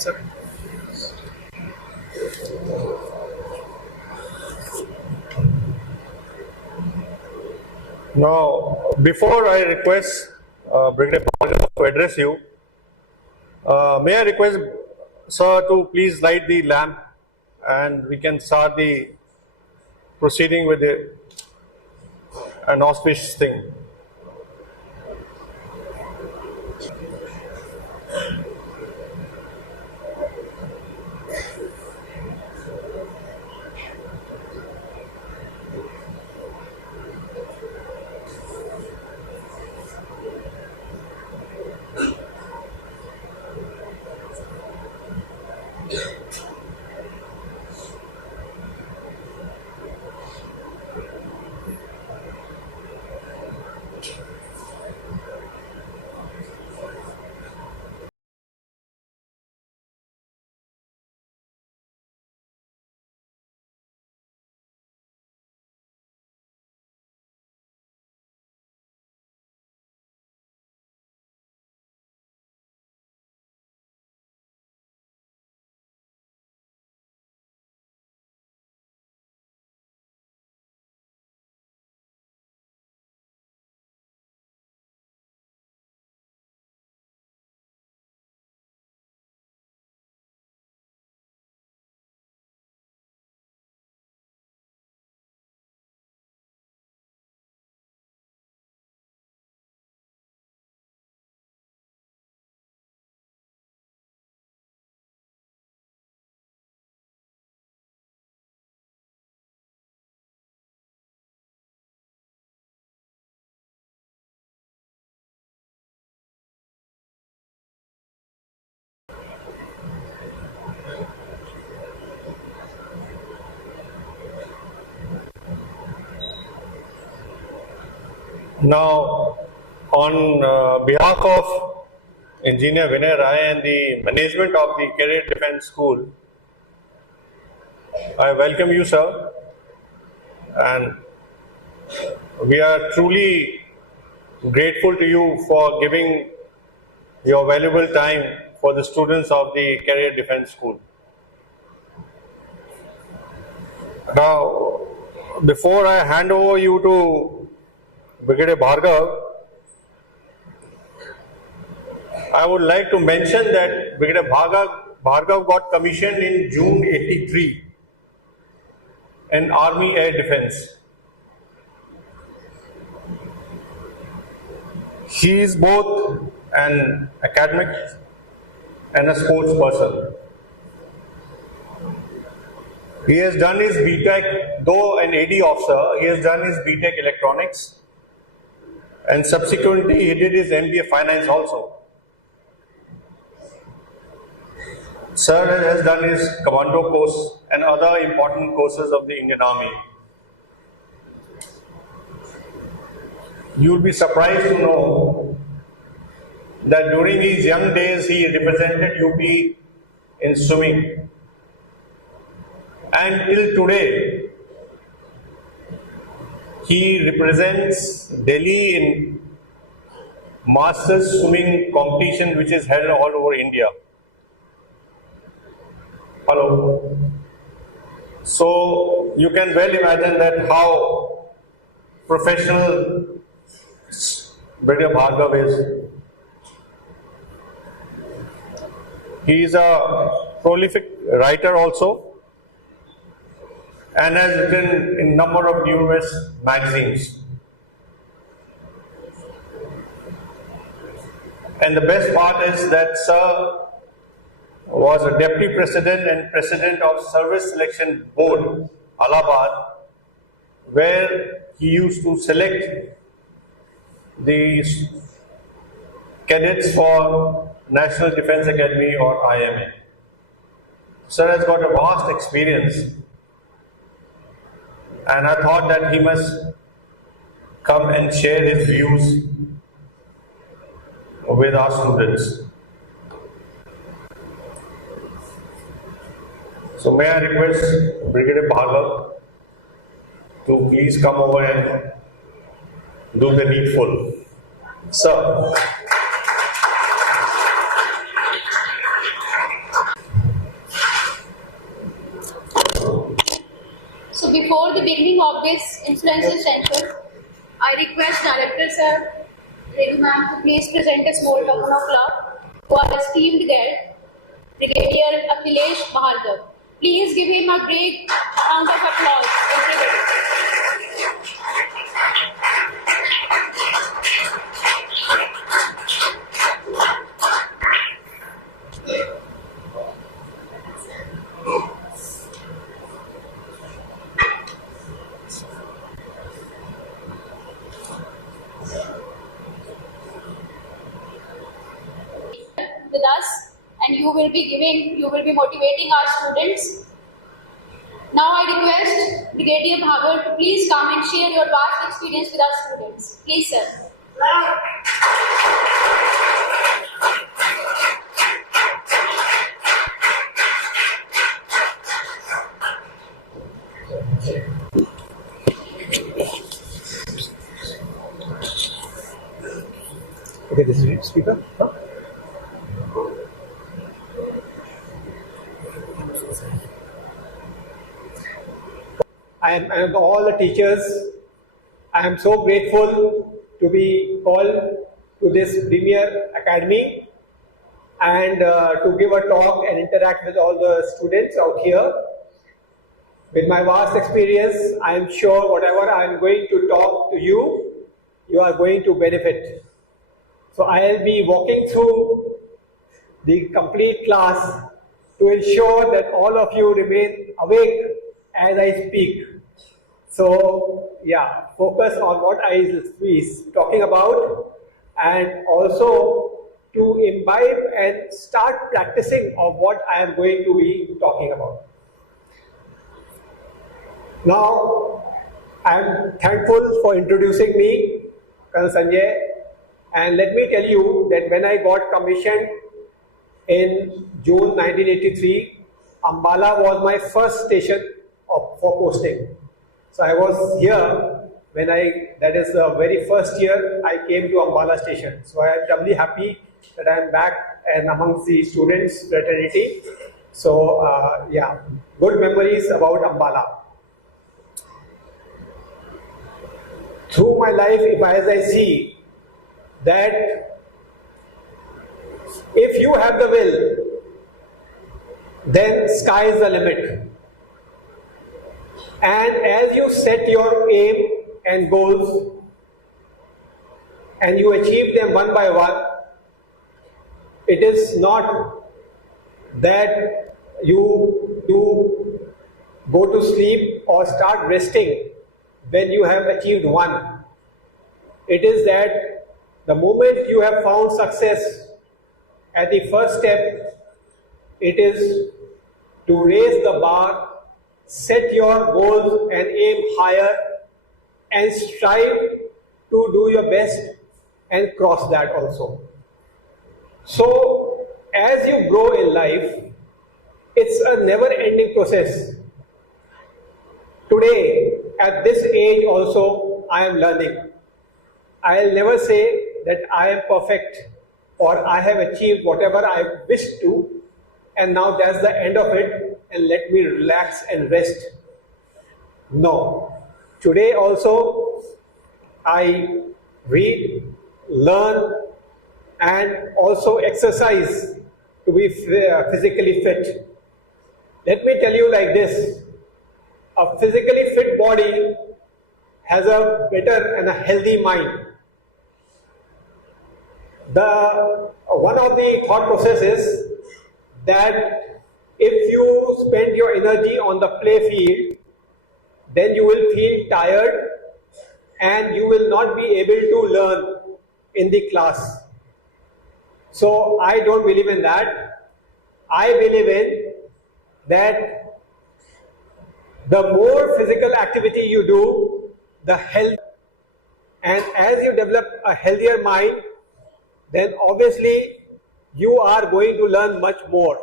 Sir. Now, before I request Brigadier Bhargava to address you, may I request sir to please light the lamp and we can start the proceeding with an auspicious thing. Now, on behalf of Engineer Vinay Rai and the management of the Career Defence School, I welcome you, sir, and we are truly grateful to you for giving your valuable time for the students of the Career Defence School. Now, before I hand over you to Brigadier Bhargava, I would like to mention that Brigadier Bhargava got commissioned in June '83 in Army Air Defence. He is both an academic and a sports person. He has done his BTech, though an AD officer, he has done his BTech electronics, and subsequently he did his MBA finance also. Sir has done his commando course and other important courses of the Indian Army. You will be surprised to know that during his young days he represented UP in swimming. And till today, he represents Delhi in Masters swimming competition which is held all over India. Hello. So you can well imagine that how professional Brigadier Bhargava is. He is a prolific writer also and has written in number of numerous magazines. And the best part is that Sir was a deputy president and president of Service Selection Board, Allahabad, where he used to select the cadets for National Defence Academy or IMA. Sir has got a vast experience, and I thought that he must come and share his views with our students. So may I request Brigadier Bhargava to please come over and do the needful. Sir. of this influence is essential. I request Director Sir, Renu Ma'am to please present a small token of love to our esteemed guest, Brigadier Akhelesh Bhargava. Please give him a big round of applause, everybody. With us, and you will be motivating our students. Now I request Brigadier Bhargava to please come and share your vast experience with our students. Please, sir. Okay, this is speaker. Huh? And all the teachers, I am so grateful to be called to this premier academy and to give a talk and interact with all the students out here. With my vast experience, I am sure whatever I am going to talk to you, you are going to benefit. So I will be walking through the complete class to ensure that all of you remain awake as I speak. So yeah, focus on what I will be talking about and also to imbibe and start practicing of what I am going to be talking about. Now, I am thankful for introducing me, Colonel Sanjay, and let me tell you that when I got commissioned in June 1983, Ambala was my first station for posting. So I was here when that is the very first year I came to Ambala station. So I am doubly happy that I am back and amongst the students fraternity. So yeah, good memories about Ambala. Through my life, as I see that if you have the will, then sky is the limit. And as you set your aim and goals and you achieve them one by one, it is not that you go to sleep or start resting when you have achieved one. It is that the moment you have found success at the first step, it is to raise the bar, set your goals and aim higher and strive to do your best and cross that also. So as you grow in life, it's a never-ending process. Today, at this age also, I am learning. I'll never say that I am perfect or I have achieved whatever I wish to and now that's the end of it and let me relax and rest. No. Today also, I read, learn and also exercise to be physically fit. Let me tell you like this. A physically fit body has a better and a healthy mind. One of the thought processes that if you spend your energy on the play field, then you will feel tired and you will not be able to learn in the class. So I don't believe in that. I believe in that the more physical activity you do, the health, and as you develop a healthier mind, then obviously you are going to learn much more.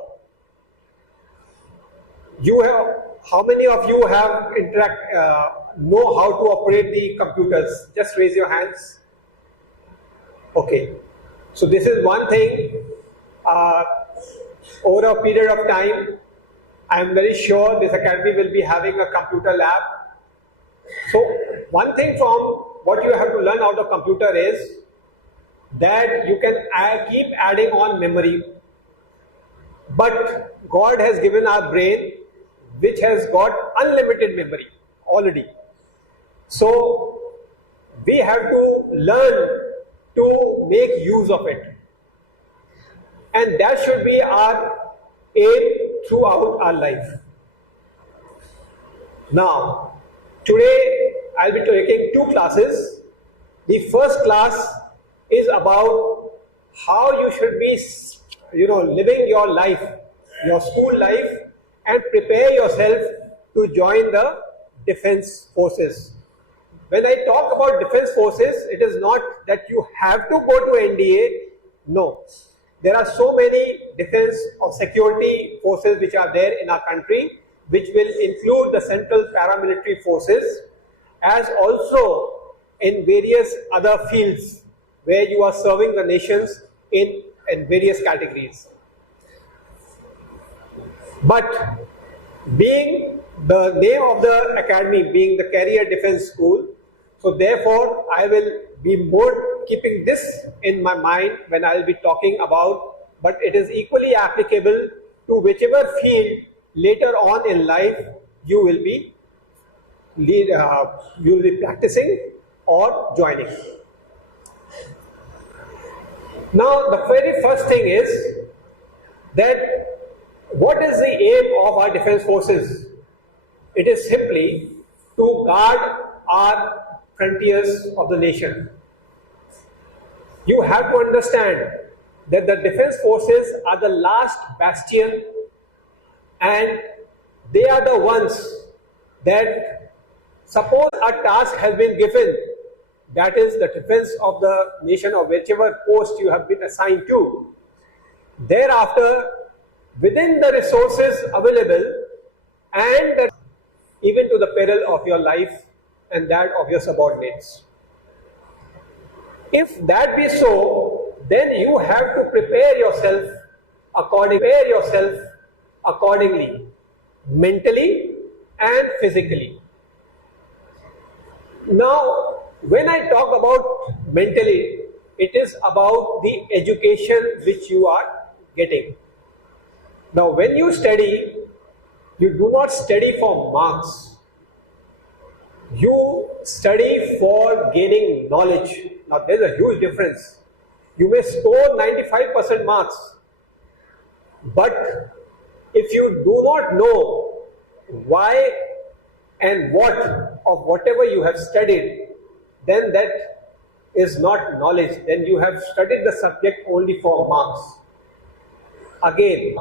How many of you have know how to operate the computers? Just raise your hands. Okay. So this is one thing. Over a period of time, I am very sure this academy will be having a computer lab So one thing from what you have to learn out of computer is that you can keep adding on memory, but God has given our brain which has got unlimited memory already. So we have to learn to make use of it, and that should be our aim throughout our life. Now, today I'll be taking two classes. The first class is about how you should be, living your life, your school life, and prepare yourself to join the defense forces. When I talk about defense forces, it is not that you have to go to NDA. No. There are so many defense or security forces which are there in our country, which will include the central paramilitary forces, as also in various other fields where you are serving the nations in various categories. But being the name of the academy being the Career Defense School, so therefore I will be more keeping this in my mind when I will be talking about, but it is equally applicable to whichever field later on in life you will be practicing or joining. Now the very first thing is that what is the aim of our defense forces? It is simply to guard our frontiers of the nation. You have to understand that the defense forces are the last bastion, and they are the ones that, suppose a task has been given, that is the defense of the nation or whichever post you have been assigned to. Thereafter, within the resources available and even to the peril of your life and that of your subordinates. If that be so, then you have to prepare yourself accordingly, mentally and physically. Now, when I talk about mentally, it is about the education which you are getting. Now, when you study, you do not study for marks. You study for gaining knowledge. Now, there is a huge difference. You may score 95% marks, but if you do not know why and what of whatever you have studied, then that is not knowledge. Then you have studied the subject only for marks. Again,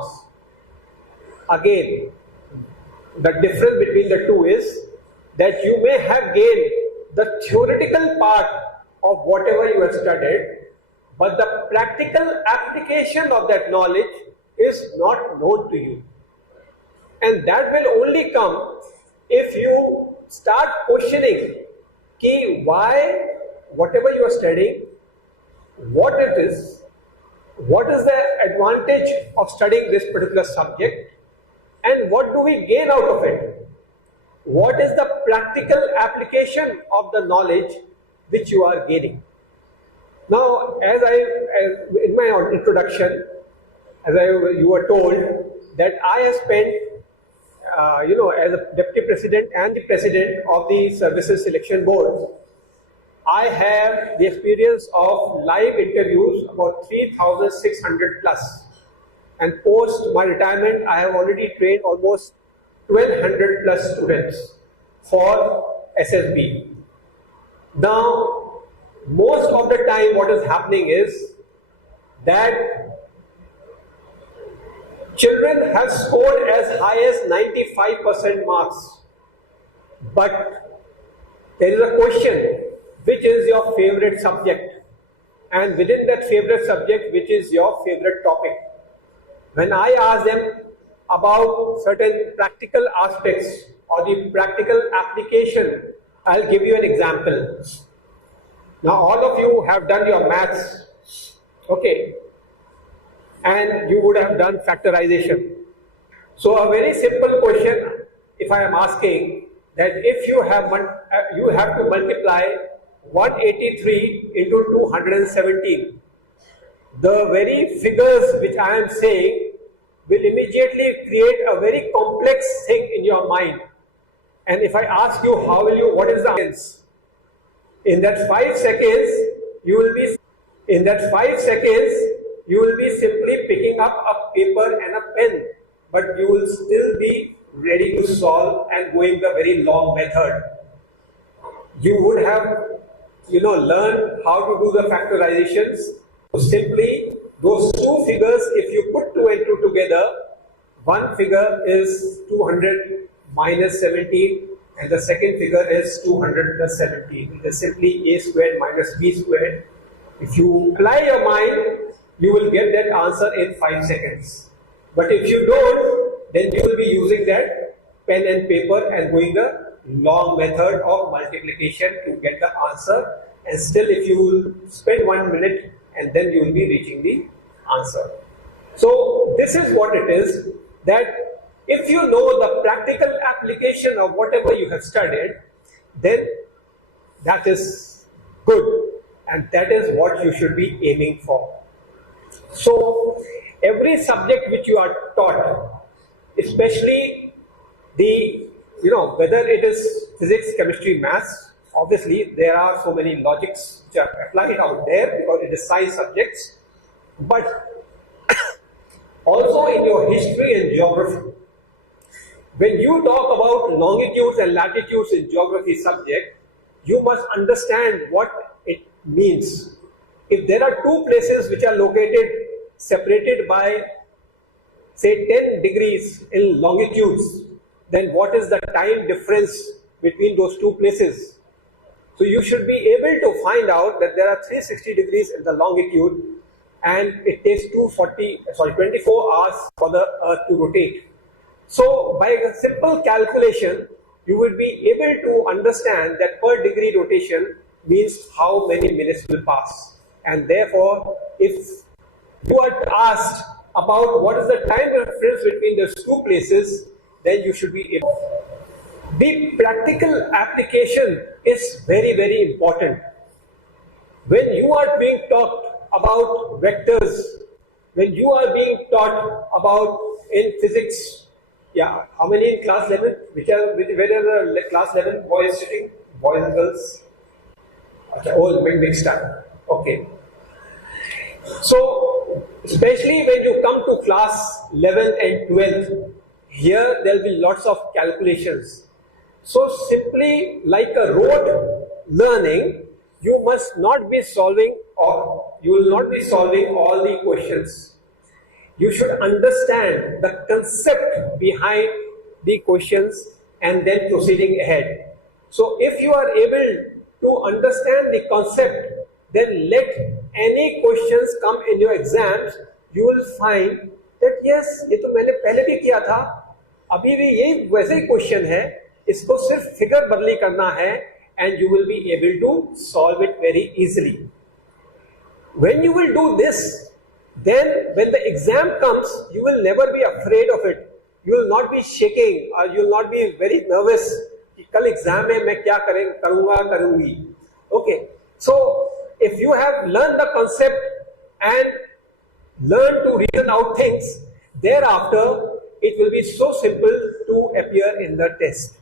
the difference between the two is that you may have gained the theoretical part of whatever you have studied, but the practical application of that knowledge is not known to you. And that will only come if you start questioning why whatever you are studying, what it is, what is the advantage of studying this particular subject, and what do we gain out of it? What is the practical application of the knowledge which you are gaining? Now, as in my introduction, you were told that I have spent, as a deputy president and the president of the Services Selection Board, I have the experience of live interviews about 3,600 plus. And post my retirement, I have already trained almost 1,200 plus students for SSB. Now, most of the time what is happening is that children have scored as high as 95% marks. But there is a question, which is your favorite subject? And within that favorite subject, which is your favorite topic? When I ask them about certain practical aspects or the practical application, I'll give you an example. Now, all of you have done your maths, okay, and you would have done factorization. So a very simple question, if I am asking that if you have to multiply 183 into 217. The very figures which I am saying will immediately create a very complex thing in your mind. And if I ask you, what is the answer? In that 5 seconds, you will be simply picking up a paper and a pen, but you will still be ready to solve and going the very long method. You would have, learned how to do the factorizations. So simply, those two figures, if you put 2 and 2 together, one figure is 200 minus 17, and the second figure is 200 plus 17. It is simply a squared minus b squared. If you apply your mind, you will get that answer in 5 seconds. But if you don't, then you will be using that pen and paper and going the long method of multiplication to get the answer. And still, if you will spend 1 minute, and then you will be reaching the answer. So this is what it is, that if you know the practical application of whatever you have studied, then that is good, and that is what you should be aiming for. So every subject which you are taught, especially whether it is physics, chemistry, maths, obviously there are so many logics which are applied out there because it is science subjects, but also in your history and geography. When you talk about longitudes and latitudes in geography subject, you must understand what it means. If there are two places which are located, separated by say 10 degrees in longitudes, then what is the time difference between those two places? So you should be able to find out that there are 360 degrees in the longitude, and it takes 24 hours for the Earth to rotate. So by a simple calculation, you will be able to understand that per degree rotation means how many minutes will pass. And therefore, if you are asked about what is the time difference between those two places, then you should be able. The practical application is very, very important. When you are being taught about vectors, when you are being taught about in physics, how many in class 11? Where are the class 11 boys sitting? Boys and girls? Okay, all mixed up. Okay. So, especially when you come to class 11 and 12, here there will be lots of calculations. So simply like a rote learning, you must not be solving, or you will not be solving all the questions. You should understand the concept behind the questions and then proceeding ahead. So if you are able to understand the concept, then let any questions come in your exams, you will find that yes, ये तो मैंने पहले भी किया था, अभी भी यही वैसे ही क्वेश्चन है, इसको सिर्फ फिगर बदली करना है, and you will be able to solve it very easily. When you will do this, then when the exam comes, you will never be afraid of it. You will not be shaking, or you will not be very nervous कि कल exam में मैं क्या करूंगी. Okay, so if you have learned the concept and learn to reason out things, thereafter it will be so simple to appear in the test.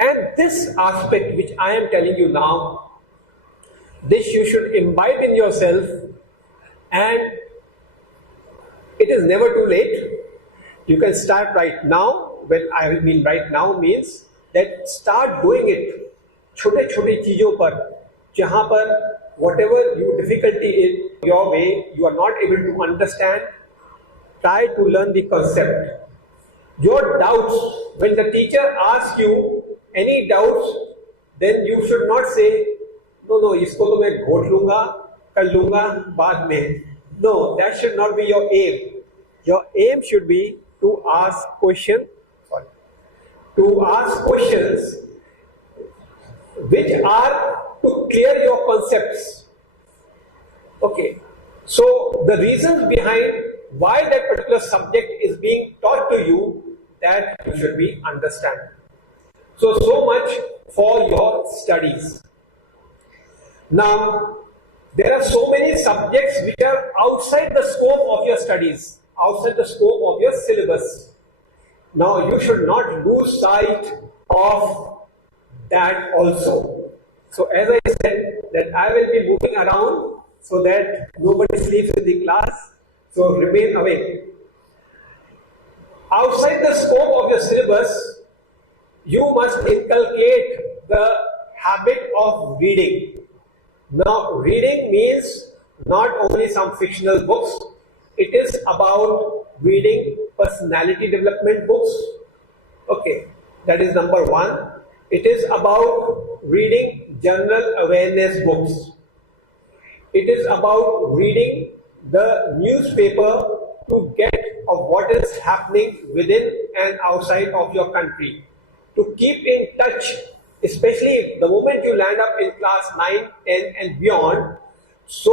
And this aspect which I am telling you now, this you should imbibe in yourself, and it is never too late. You can start right now. When I mean right now means that start doing it. छोटे-छोटे चीजों पर, जहां पर whatever your difficulty is your way, you are not able to understand, try to learn the concept. Your doubts, when the teacher asks you any doubts, then you should not say, no, इसको तो मैं घोट लूंगा, कर लूंगा बाद में. No, that should not be your aim. Your aim should be to ask questions which are to clear your concepts. Okay, so the reasons behind why that particular subject is being taught to you, that you should be understanding. So much for your studies. Now, there are so many subjects which are outside the scope of your studies, outside the scope of your syllabus. Now, you should not lose sight of that also. So, as I said, that I will be moving around so that nobody sleeps in the class. So, remain awake. Outside the scope of your syllabus, you must inculcate the habit of reading. Now, reading means not only some fictional books, it is about reading personality development books. Okay, that is number one. It is about reading general awareness books. It is about reading the newspaper to get of what is happening within and outside of your country. To keep in touch, especially the moment you land up in class 9, 10 and beyond, so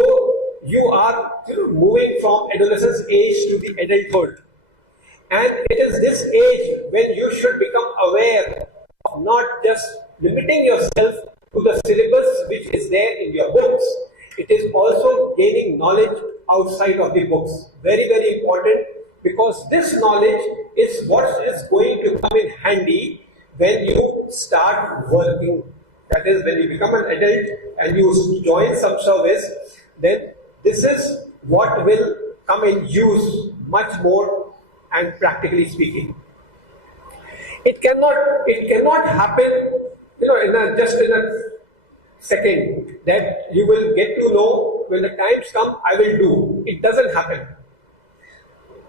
you are moving from adolescence age to the adulthood. And it is this age when you should become aware of not just limiting yourself to the syllabus which is there in your books. It is also gaining knowledge outside of the books. Very, very important, because this knowledge is what is going to come in handy when you start working. That is, when you become an adult and you join some service, then this is what will come in use much more, and practically speaking. It cannot happen, just in a second that you will get to know when the times come, I will do. It doesn't happen.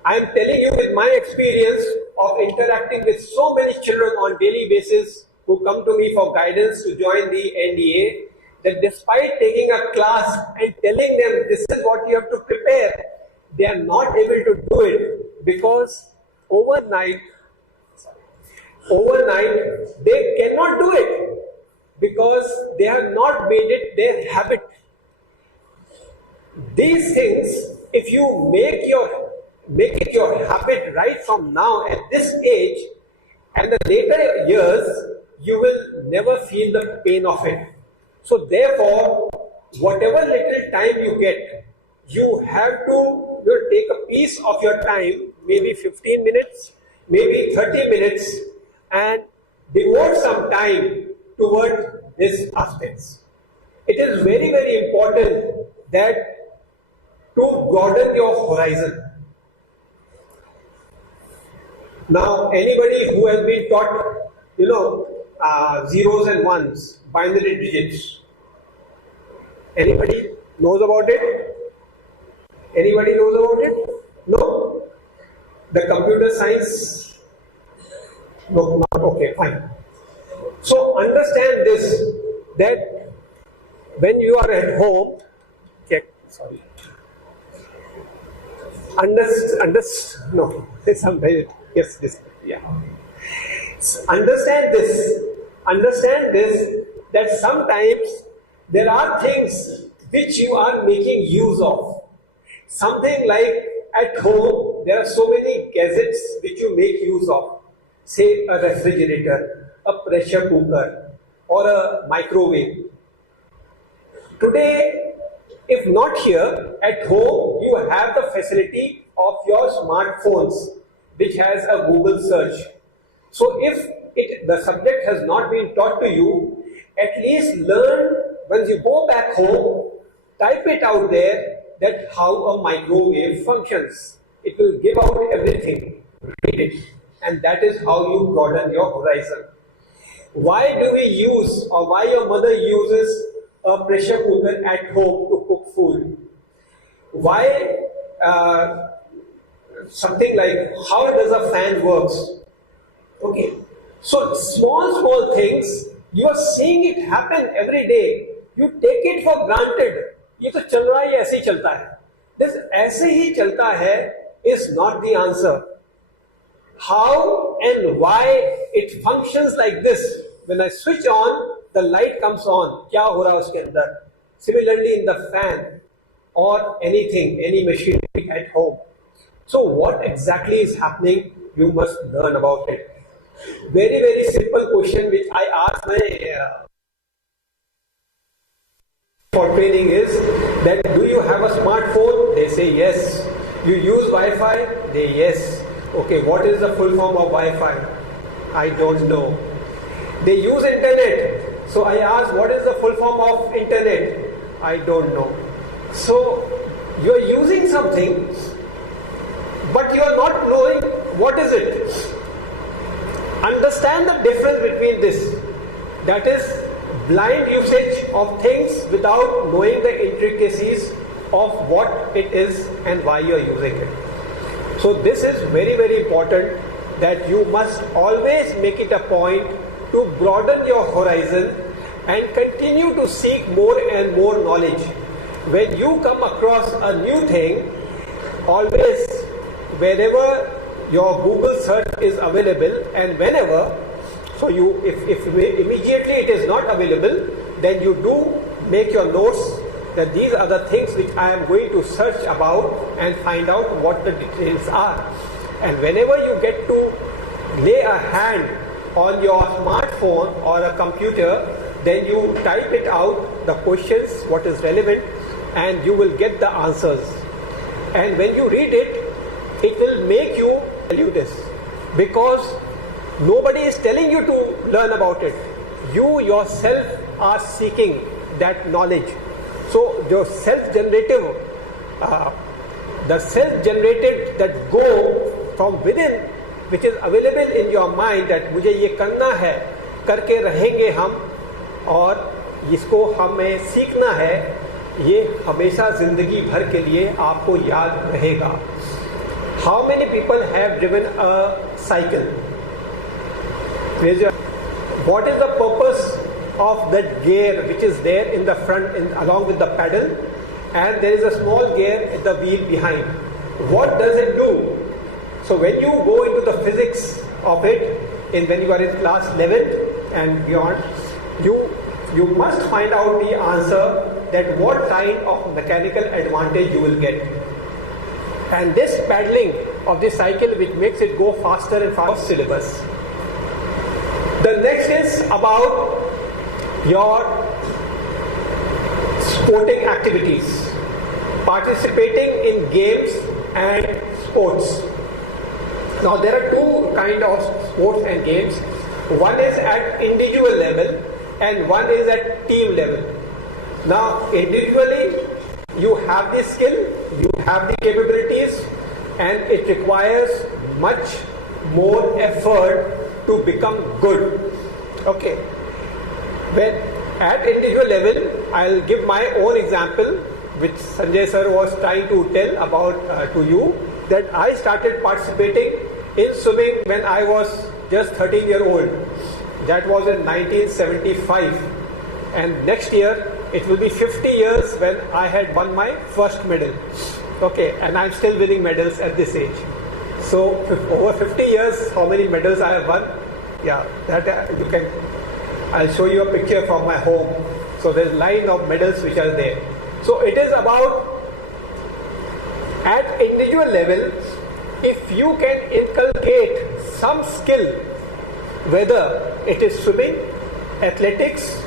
I am telling you with my experience of interacting with so many children on daily basis who come to me for guidance to join the NDA, that despite taking a class and telling them this is what you have to prepare, they are not able to do it, because overnight they cannot do it, because they have not made it their habit. These things, if you make it your habit right from now at this age, and the later years, you will never feel the pain of it. So therefore, whatever little time you get, you have to take a piece of your time, maybe 15 minutes, maybe 30 minutes, and devote some time toward these aspects. It is very, very important that to broaden your horizon. Now, anybody who has been taught, zeros and ones, binary digits, anybody knows about it? Anybody knows about it? No? The computer science? No, not okay, fine. So understand this, that when you are at home, Understand this, that sometimes there are things which you are making use of. Something like at home, there are so many gadgets which you make use of. Say a refrigerator, a pressure cooker, or a microwave. Today, if not here, at home, you have the facility of your smartphones, which has a Google search. So if the subject has not been taught to you, at least learn, when you go back home, type it out there, that how a microwave functions. It will give out everything. Read it. And that is how you broaden your horizon. Why do we use, or why your mother uses a pressure cooker at home to cook food? Why something like how does a fan works? Okay, so small things, you are seeing it happen every day. You take it for granted. ये तो चल रहा है, ये ऐसे ही चलता है. This ऐसे ही चलता है is not the answer. How and why it functions like this? When I switch on, the light comes on. क्या हो रहा है उसके अंदर? Similarly, in the fan or anything, any machinery at home. So what exactly is happening? You must learn about it. very, very simple question which I ask my for training is that do you have a smartphone? They say yes. You use Wi-Fi? They yes. Okay, what is the full form of Wi-Fi? I don't know. They use internet. So I ask, what is the full form of internet? I don't know. So you are using something, but you are not knowing what is it. Understand the difference between this. That is blind usage of things without knowing the intricacies of what it is and why you are using it. So this is very, very important, that you must always make it a point to broaden your horizon and continue to seek more and more knowledge. When you come across a new thing, always, wherever your Google search is available and whenever, so you, if immediately it is not available, then you do make your notes that these are the things which I am going to search about and find out what the details are. And whenever you get to lay a hand on your smartphone or a computer, then you type it out, the questions, what is relevant, and you will get the answers. And when you read it, it will make you value this, because nobody is telling you to learn about it. You yourself are seeking that knowledge. So your self-generative, the self-generated that go from within, which is available in your mind, that मुझे ये करना है, करके रहेंगे हम, और इसको हमें सीखना है, ये हमेशा जिंदगी भर के लिए आपको याद रहेगा. How many people have driven a cycle? What is the purpose of that gear which is there in the front along with the pedal, and there is a small gear at the wheel behind? What does it do? So when you go into the physics of it, when you are in class 11th and beyond, you must find out the answer, that what kind of mechanical advantage you will get. And this paddling of the cycle which makes it go faster and faster syllabus. The next is about your sporting activities, participating in games and sports. Now there are two kinds of sports and games. One is at individual level and one is at team level. Now individually you have the skill, you have the capabilities, and it requires much more effort to become good. Okay. When at individual level, I'll give my own example, which Sanjay sir was trying to tell about to you, that I started participating in swimming when I was just 13-year-old. That was in 1975, and next year it will be 50 years when I had won my first medal. Okay, and I'm still winning medals at this age. So over 50 years, how many medals I have won? Yeah, that you can. I'll show you a picture from my home. So there's a line of medals which are there. So it is about at individual level, if you can inculcate some skill, whether it is swimming, athletics,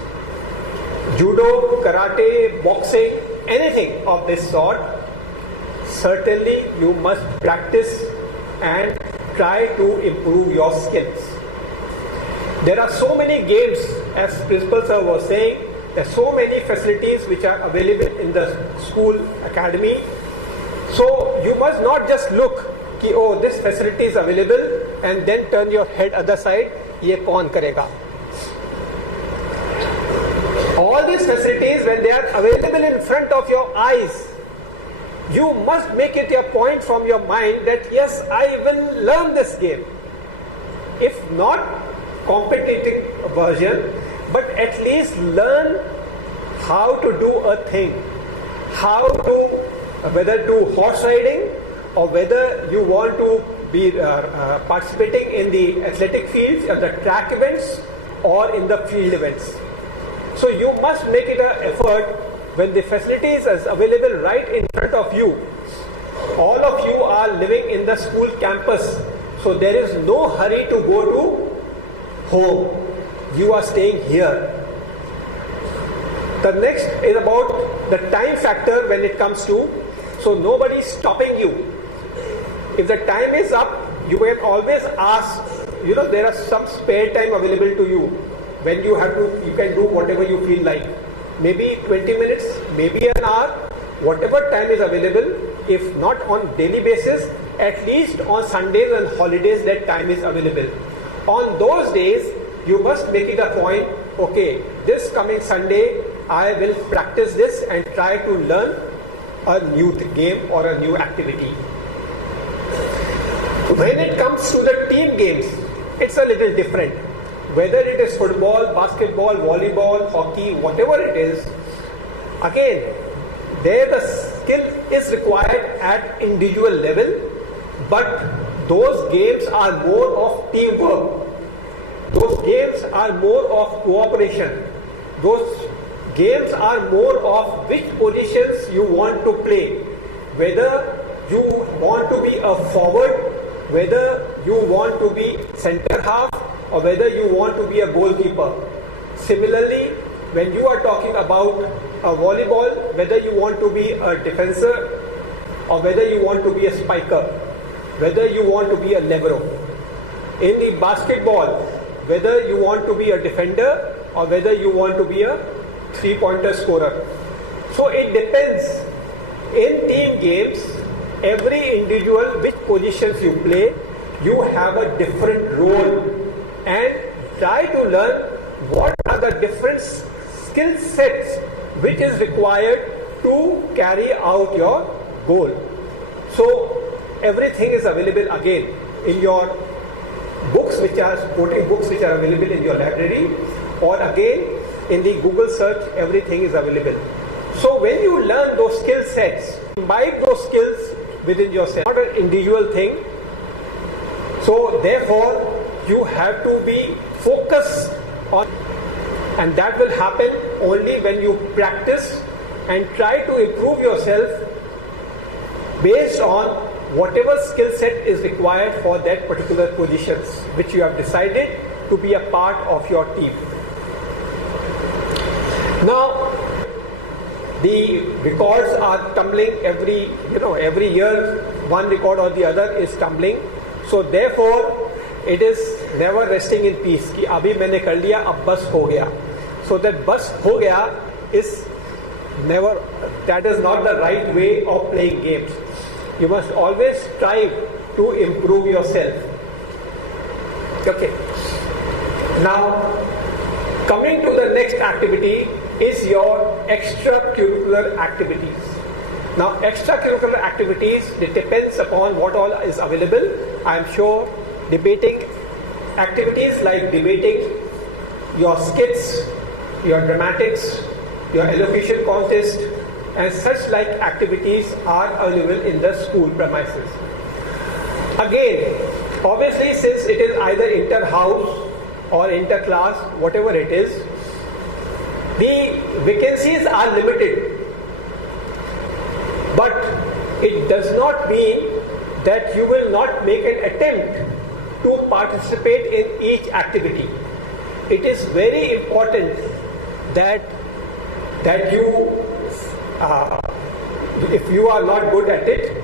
judo, karate, boxing, anything of this sort, certainly you must practice and try to improve your skills. There are so many games, as Principal Sir was saying, there are so many facilities which are available in the school academy. So you must not just look, ki, oh, this facility is available, and then turn your head other side, ye kaun karega. All these facilities, when they are available in front of your eyes, you must make it a point from your mind that yes, I will learn this game. If not competitive version, but at least learn how to do a thing, how to, whether do horse riding or whether you want to be participating in the athletic fields or the track events or in the field events. So you must make it an effort when the facilities is available right in front of you. All of you are living in the school campus, so there is no hurry to go to home. You are staying here. The next is about the time factor when it comes to, so nobody is stopping you. If the time is up, you can always ask, there are some spare time available to you. When you have to, you can do whatever you feel like. Maybe 20 minutes, maybe an hour, whatever time is available. If not on daily basis, at least on Sundays and holidays that time is available. On those days, you must make it a point, okay, this coming Sunday, I will practice this and try to learn a new game or a new activity. When it comes to the team games, it's a little different. Whether it is football, basketball, volleyball, hockey, whatever it is, again, there the skill is required at individual level, but those games are more of teamwork. Those games are more of cooperation. Those games are more of which positions you want to play. Whether you want to be a forward, whether you want to be center half, or whether you want to be a goalkeeper. Similarly, when you are talking about a volleyball, whether you want to be a defender, or whether you want to be a spiker, whether you want to be a libero. In the basketball, whether you want to be a defender, or whether you want to be a three-pointer scorer. So it depends. In team games, every individual, which positions you play, you have a different role, and try to learn what are the different skill sets which is required to carry out your goal. So everything is available again in your books, which are sporting books which are available in your library, or again in the Google search, everything is available. So when you learn those skill sets, imbibe those skills within yourself, not an individual thing. So therefore, you have to be focused on, and that will happen only when you practice and try to improve yourself based on whatever skill set is required for that particular positions which you have decided to be a part of your team. Now, the records are tumbling every year, one record or the other is tumbling. So therefore, it is never resting in peace कि अभी मैंने कर लिया अब बस हो गया. So that बस हो गया is never, that is not the right way of playing games. You must always strive to improve yourself. Okay. Now, coming to the next activity is your extracurricular activities. Now, extracurricular activities, it depends upon what all is available. I am sure debating activities like debating, your skits, your dramatics, your elocution contest, and such like activities are available in the school premises. Again, obviously, since it is either inter-house or inter-class, whatever it is, the vacancies are limited. But it does not mean that you will not make an attempt to participate in each activity. It is very important that you, if you are not good at it,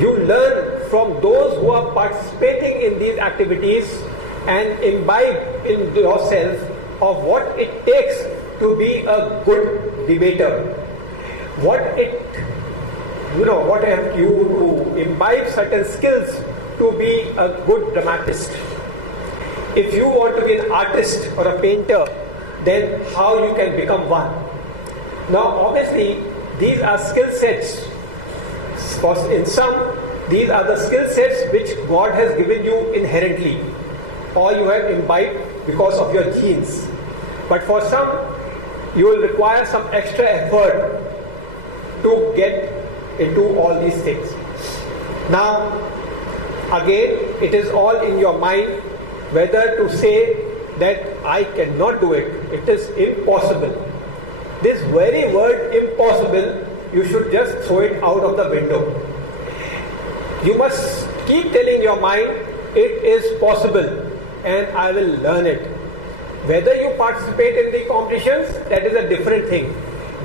you learn from those who are participating in these activities and imbibe in yourself of what it takes to be a good debater. What have you to imbibe certain skills to be a good dramatist. If you want to be an artist or a painter, then how you can become one. Now obviously these are skill sets. In some, these are the skill sets which God has given you inherently, or you have imbibed because of your genes. But for some, you will require some extra effort to get into all these things. Now, again, it is all in your mind whether to say that I cannot do it. It is impossible. This very word impossible, you should just throw it out of the window. You must keep telling your mind, it is possible and I will learn it. Whether you participate in the competitions, that is a different thing.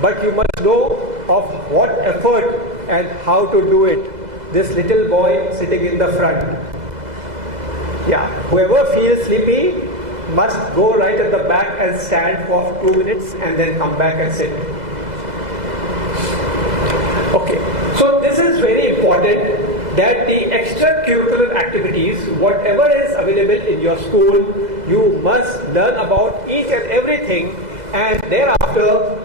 But you must know of what effort and how to do it. This little boy sitting in the front. Yeah, whoever feels sleepy must go right at the back and stand for 2 minutes and then come back and sit. Okay, so this is very important that the extracurricular activities, whatever is available in your school, you must learn about each and everything, and thereafter,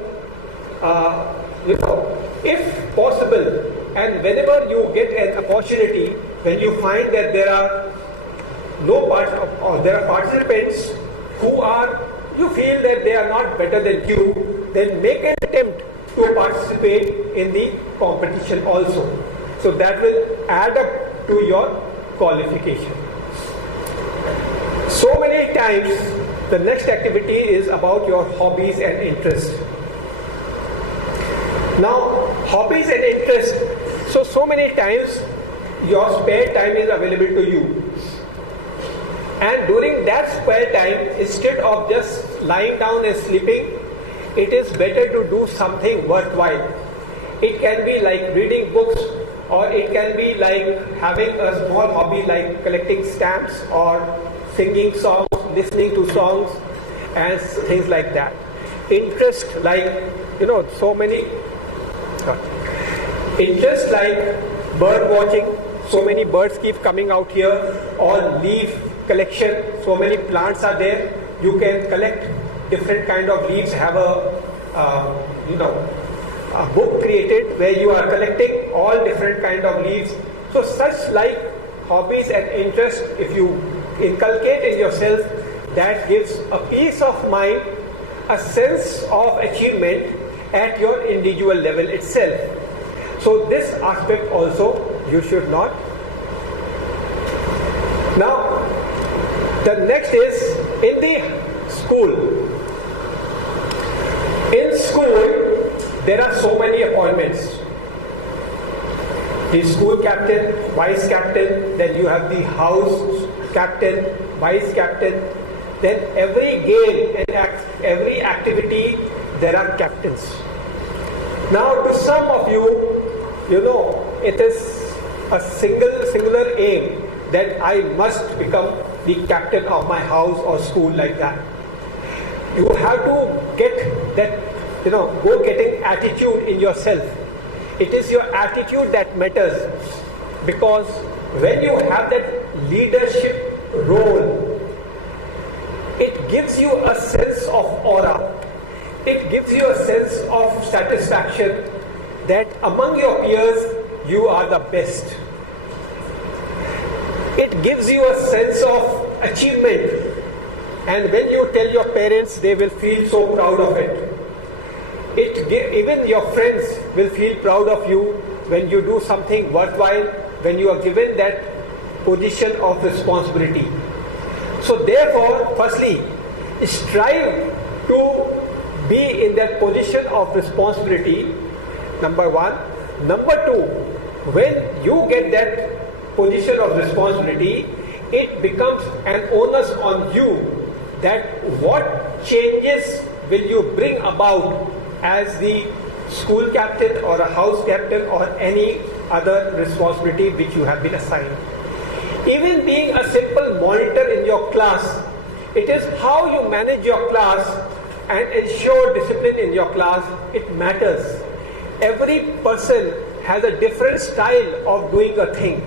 if possible, and whenever you get an opportunity, when you find that there are there are participants who you feel that they are not better than you, then make an attempt to participate in the competition also. So that will add up to your qualification. So many times the next activity is about your hobbies and interests. Now, hobbies and interests, so many times your spare time is available to you. And during that spare time, instead of just lying down and sleeping, it is better to do something worthwhile. It can be like reading books, or it can be like having a small hobby like collecting stamps or singing songs, listening to songs and things like that. Interest like, so many interest like bird watching, so many birds keep coming out here, or leaf collection, so many plants are there, you can collect different kind of leaves, have a book created where you are collecting all different kind of leaves. So such like hobbies and interests, if you inculcate in yourself, that gives a peace of mind, a sense of achievement at your individual level itself. So this aspect also you should not. Now the next is in the school. In school there are so many appointments. The school captain, vice captain, then you have the house captain, vice captain, then every game and every activity there are captains. Now to some of you, it is a singular aim that I must become the captain of my house or school, like that. You have to get that, go getting attitude in yourself. It is your attitude that matters, because when you have that leadership role, it gives you a sense of aura. It gives you a sense of satisfaction that among your peers you are the best. It gives you a sense of achievement, and when you tell your parents, they will feel so proud of it. Even your friends will feel proud of you when you do something worthwhile, when you are given that position of responsibility. So therefore, firstly, strive to be in that position of responsibility, number one. Number two, when you get that position of responsibility, it becomes an onus on you that what changes will you bring about as the school captain or a house captain or any other responsibility which you have been assigned. Even being a simple monitor in your class, it is how you manage your class and ensure discipline in your class. It matters. Every person has a different style of doing a thing.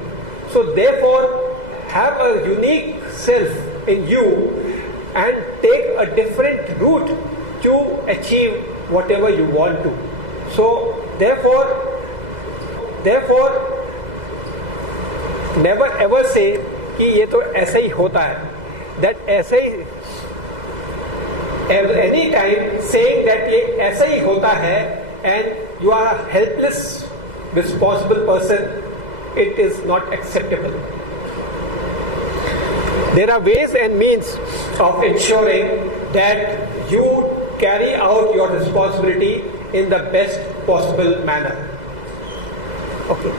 So therefore, have a unique self in you and take a different route to achieve whatever you want to. So therefore, never ever say कि ये तो ऐसा ही होता है. That ऐसे ही, any time saying that ये ऐसा ही होता है and you are a helpless, responsible person, it is not acceptable. There are ways and means of ensuring that you carry out your responsibility in the best possible manner. Okay.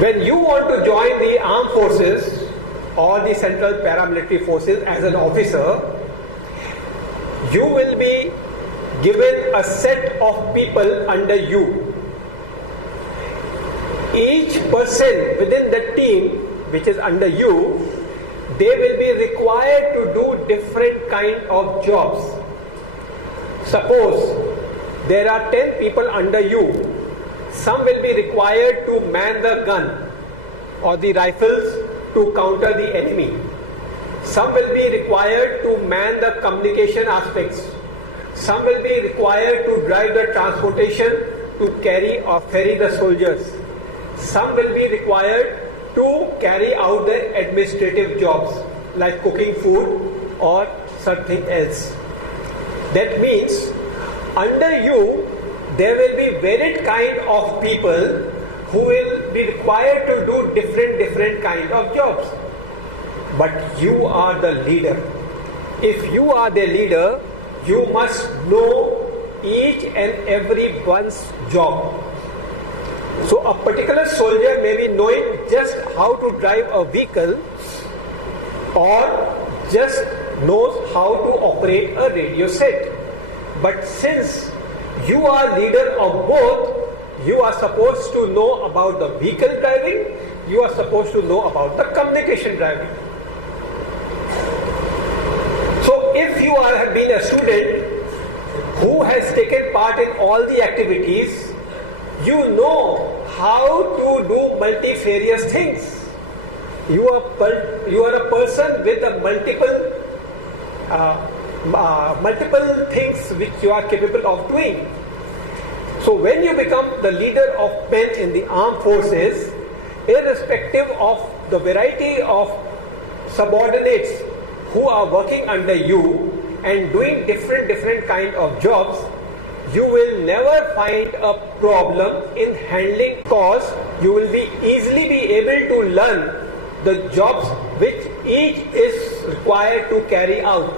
When you want to join the armed forces or the central paramilitary forces as an officer, you will be given a set of people under you. Each person within the team which is under you, they will be required to do different kind of jobs. Suppose there are 10 people under you. Some will be required to man the gun or the rifles to counter the enemy. Some will be required to man the communication aspects. Some will be required to drive the transportation to carry or ferry the soldiers. Some will be required to carry out the administrative jobs like cooking food or something else. That means under you there will be varied kind of people who will be required to do different kind of jobs. But you are the leader. If you are the leader, you must know each and every one's job. So a particular soldier may be knowing just how to drive a vehicle or just knows how to operate a radio set. But since you are leader of both, you are supposed to know about the vehicle driving, you are supposed to know about the communication driving. So if you have been a student who has taken part in all the activities, you know how to do multifarious things. You are a person with a multiple things which you are capable of doing. So when you become the leader of men in the armed forces, irrespective of the variety of subordinates who are working under you and doing different kind of jobs, you will never find a problem in handling, because you will be easily be able to learn the jobs which each is required to carry out.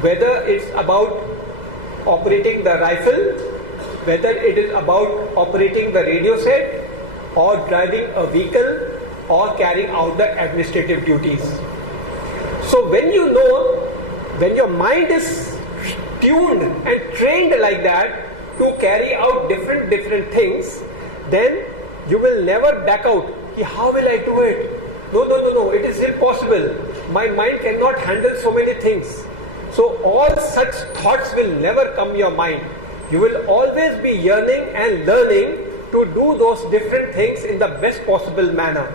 Whether it's about operating the rifle, whether it is about operating the radio set, or driving a vehicle, or carrying out the administrative duties. So when you know, when your mind is tuned and trained like that to carry out different things, then you will never back out. How will I do it? No, it is impossible. My mind cannot handle so many things. So all such thoughts will never come your mind. You will always be yearning and learning to do those different things in the best possible manner.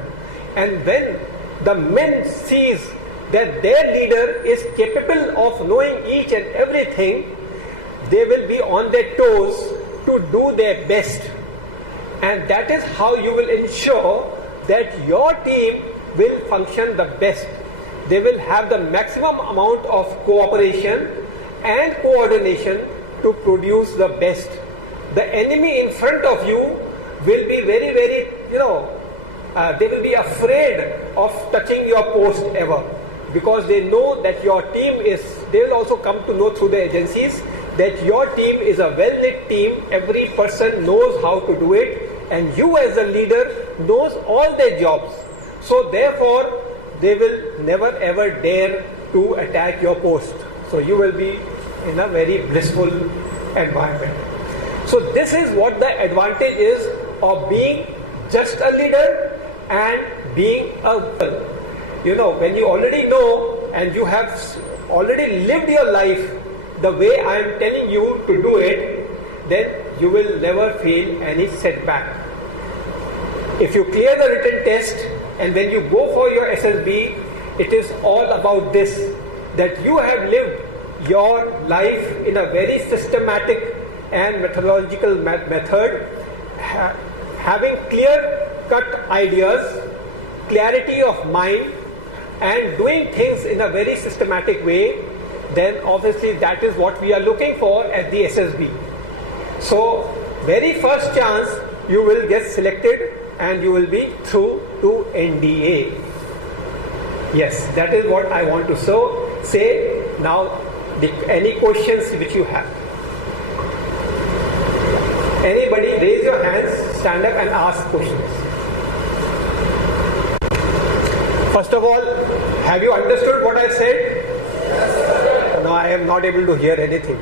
And when the men sees that their leader is capable of knowing each and everything, they will be on their toes to do their best. And that is how you will ensure that your team will function the best. They will have the maximum amount of cooperation and coordination to produce the best. The enemy in front of you will be very, they will be afraid of touching your post ever, because they know that your team is, they will also come to know through the agencies that your team is a well-knit team, every person knows how to do it, and you as a leader knows all their jobs. So therefore, they will never ever dare to attack your post. So you will be in a very blissful environment. So this is what the advantage is of being just a leader and being a, when you already know and you have already lived your life the way I am telling you to do it, then you will never feel any setback. If you clear the written test and when you go for your SSB, it is all about this, that you have lived your life in a very systematic and methodological method, having clear-cut ideas, clarity of mind, and doing things in a very systematic way, then obviously that is what we are looking for at the SSB. So, very first chance you will get selected and you will be through to NDA. Yes, that is what I want to say. Now, any questions which you have? Anybody raise your hands, stand up and ask questions. First of all, have you understood what I said? Yes. No, I am not able to hear anything.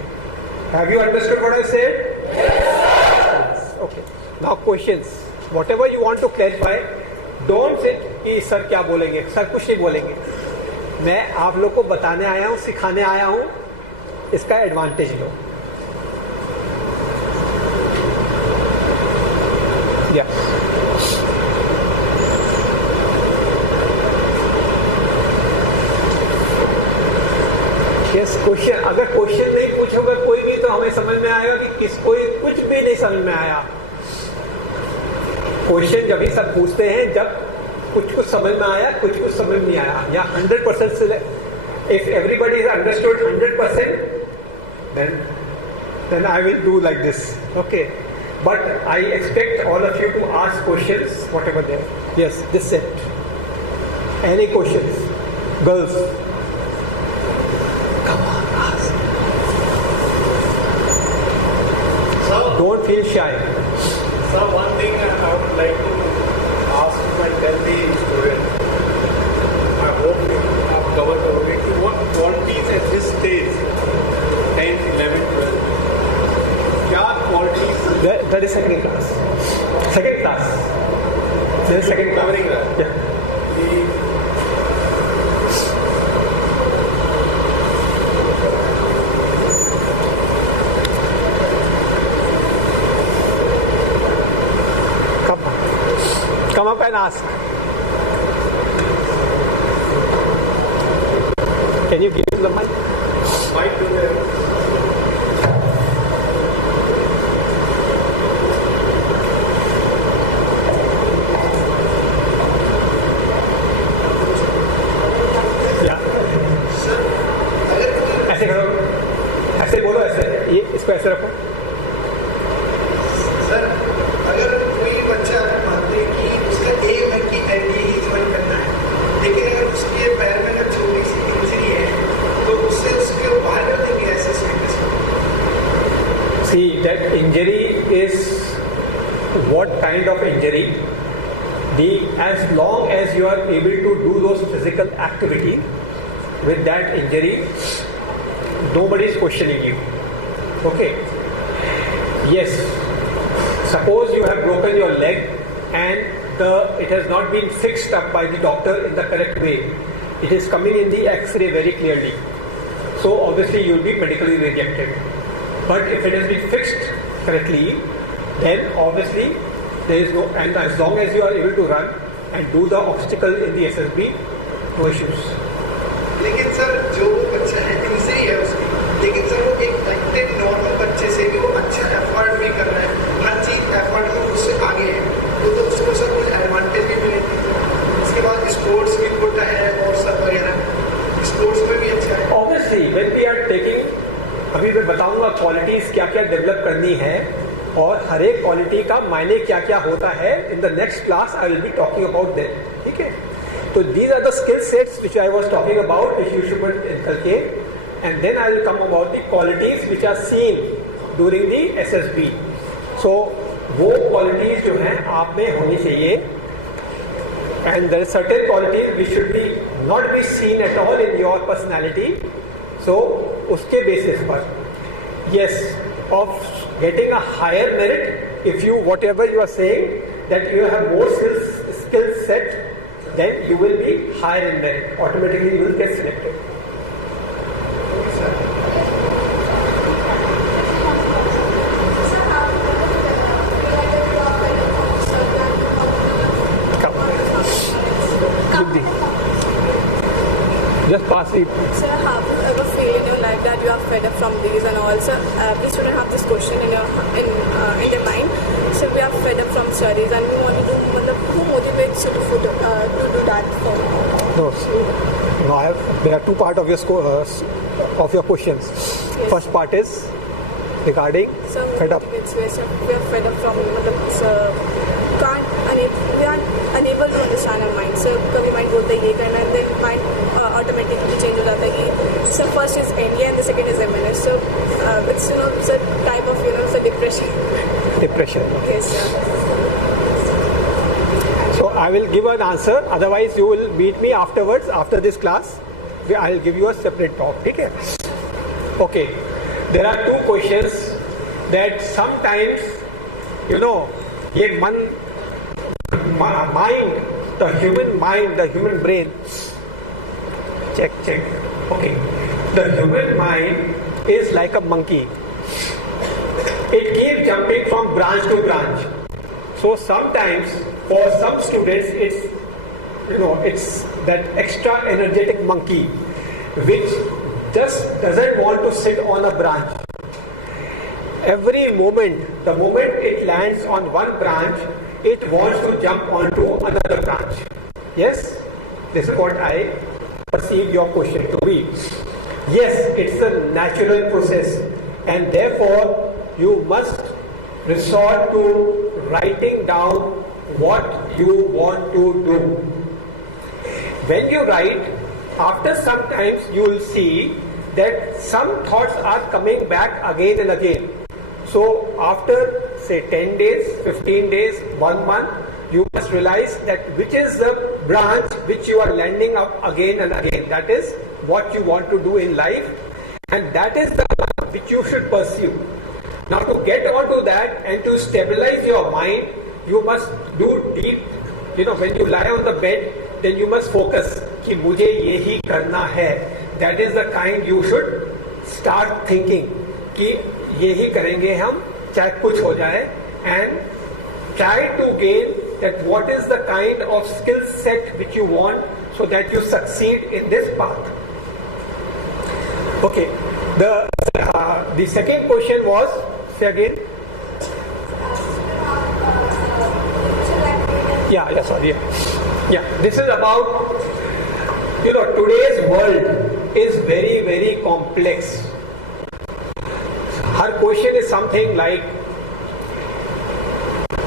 Have you understood what I said? Yes. Okay. Now questions. Whatever you want to clarify, don't sit कि sir क्या बोलेंगे, sir कुछ नहीं बोलेंगे. मैं आप लोग को बताने आया हूँ, सिखाने आया हूँ, इसका एडवांटेज लो. Yes. Yes, question. अगर क्वेश्चन नहीं पूछोगे कोई भी तो हमें समझ में आएगा कि किसको कुछ भी नहीं समझ में आया. क्वेश्चन जब ही सब पूछते हैं जब कुछ समझ में आया, कुछ समझ नहीं आया. या 100% if everybody is understood 100%, then I will do like this. Okay. But I expect all of you to ask questions, whatever there. Yes, this set. Any questions? Girls. Come on, ask. So, don't feel shy. So one thing I would like to ask and tell the student, I hope you have covered already, what qualities at this stage, 10th, 11th, 12th, what qualities? That is second class. Second class. That is second class. Covering that. Yeah. Come up and ask. Can you give him the mic? Mic to them. ऐसे बोलो, ऐसे ये इसको ऐसे रखो. Sir, अगर कोई बच्चा मानते कि उसका एम है कि एनडी ही ज्वाइन करना है, लेकिन अगर उसके पैर में अगर छोटी सी इंजरी है तो उससे उसके बाहर कर देंगे ऐसे serious. See, that injury is what kind of injury? As long as you are able to do those physical activity with that injury, nobody is questioning you. Okay. Yes. Suppose you have broken your leg and it has not been fixed up by the doctor in the correct way. It is coming in the X-ray very clearly. So obviously you will be medically rejected. But if it has been fixed correctly, then obviously there is no, and as long as you are able to run and do the obstacle in the SSB, no issues. लेकिन sir जो बच्चा है injury है उसकी, लेकिन sir वो एक normal बच्चे से भी वो अच्छा एफर्ट भी कर रहा है, हर चीज एफर्ट में उससे आगे है, तो उसको सर कुछ एडवांटेज भी मिलेगी. उसके बाद स्पोर्ट्स भी गुड है और सब वगैरह, स्पोर्ट्स में भी अच्छा है. Obviously, when we are taking, अभी मैं बताऊंगा क्वालिटीज क्या क्या डेवलप करनी है और हर एक क्वालिटी का मायने क्या क्या होता है. In the next class I will be talking about that. ठीक है. So these are the skill sets which I was talking about, which you should inculcate, and then I will come about the qualities which are seen during the SSB. So वो qualities जो हैं आप में होनी चाहिए, and there are certain qualities which should be not be seen at all in your personality. So उसके basis पर, yes, of getting a higher merit, if you whatever you are saying that you have more skill set, then you will be higher in merit. Automatically you will get selected. Come. Jibdi. Just pass it. Sir, have you ever felt in your life that you are fed up from these and all? Sir, every student have this question in their mind. So we are fed up from studies and we want to do. Who motivates you to do that for? No, there are two parts of your questions. Yes. First part is regarding Sir, fed up. We are fed up from. We are unable to understand our mind. So कभी mind बोलता है ये करना है, then mind automatically change हो जाता है कि so first is NA and the second is MNS. So it's it's a type of so depression. Depression. Yes, sir. So I will give an answer. Otherwise, you will meet me afterwards, after this class. I will give you a separate talk. Okay? Okay. There are two questions that sometimes, ये mind, the human mind, the human brain. Check. Okay. The human mind is like a monkey. It keeps jumping from branch to branch. So sometimes for some students it's that extra energetic monkey which just doesn't want to sit on a branch. Every moment, the moment it lands on one branch, it wants to jump onto another branch. Yes? This is what I perceive your question to be. Yes, it's a natural process, and therefore you must resort to writing down what you want to do. When you write, after some times you will see that some thoughts are coming back again and again. So after say 10 days, 15 days, 1 month, you must realize that which is the branch which you are landing up again and again. That is what you want to do in life, and that is the one which you should pursue. Now to get onto that and to stabilize your mind, you must do deep, when you lie on the bed, then you must focus कि मुझे यही करना है. That is the kind you should start thinking कि यही करेंगे हम चाहे कुछ हो जाए, and try to gain that what is the kind of skill set which you want so that you succeed in this path. Okay, the second question was, say again. Sorry. This is about, today's world is very, very complex. Her question is something like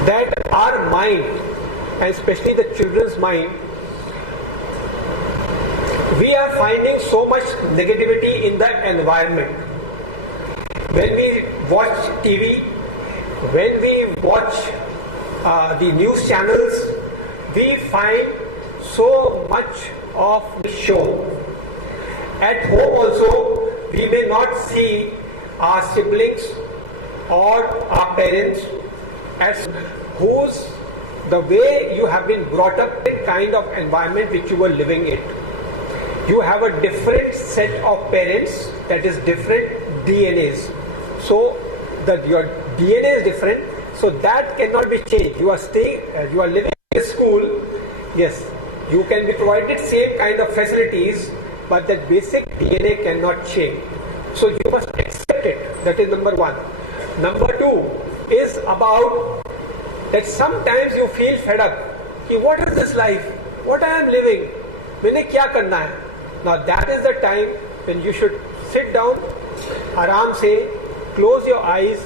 that our mind, and especially the children's mind, we are finding so much negativity in the environment. When we watch TV, when we watch the news channels, we find so much of the show. At home also, we may not see our siblings or our parents as whose the way you have been brought up in kind of environment which you were living in. You have a different set of parents, that is different DNAs. So your DNA is different, so that cannot be changed. You are living in a school, yes, you can be provided same kind of facilities, but that basic DNA cannot change. So you must accept it. That is number one. Number two is about that sometimes you feel fed up. What is this life? What I am living? मैंने क्या करना है? Now that is the time when you should sit down, आराम से, close your eyes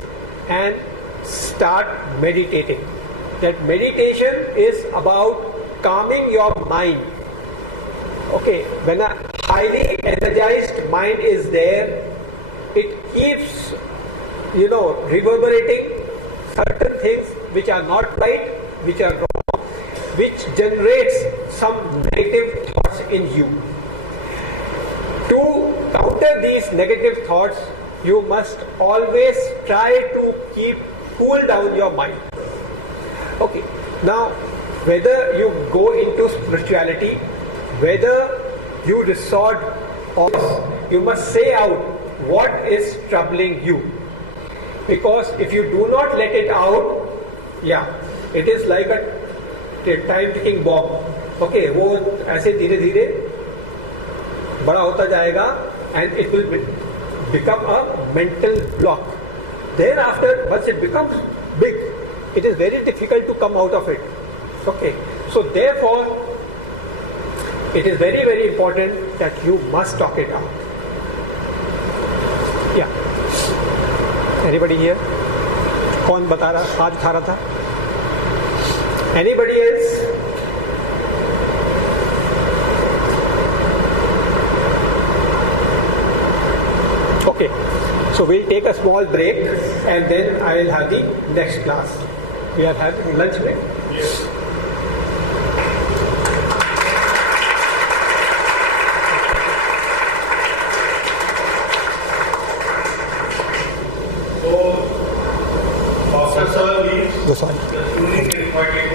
and start meditating. That meditation is about calming your mind. Okay, when a highly energized mind is there, it keeps, reverberating certain things which are not right, which are wrong, which generates some negative thoughts in you. To counter these negative thoughts, you must always try to cool down your mind. Okay, now whether you go into spirituality, whether you resort or you must say out what is troubling you. Because if you do not let it out, it is like a time ticking bomb. Okay, वो ऐसे धीरे धीरे बड़ा होता जाएगा and it will become a mental block. Thereafter, once it becomes big, it is very difficult to come out of it. Okay, so therefore, it is very, very important that you must talk it out. Yeah. Anybody here? कौन बता रहा, हाथ उठा रहा था? Anybody else? Okay, so we'll take a small break and then I will have the next class. We are having lunch break? Yes. quietly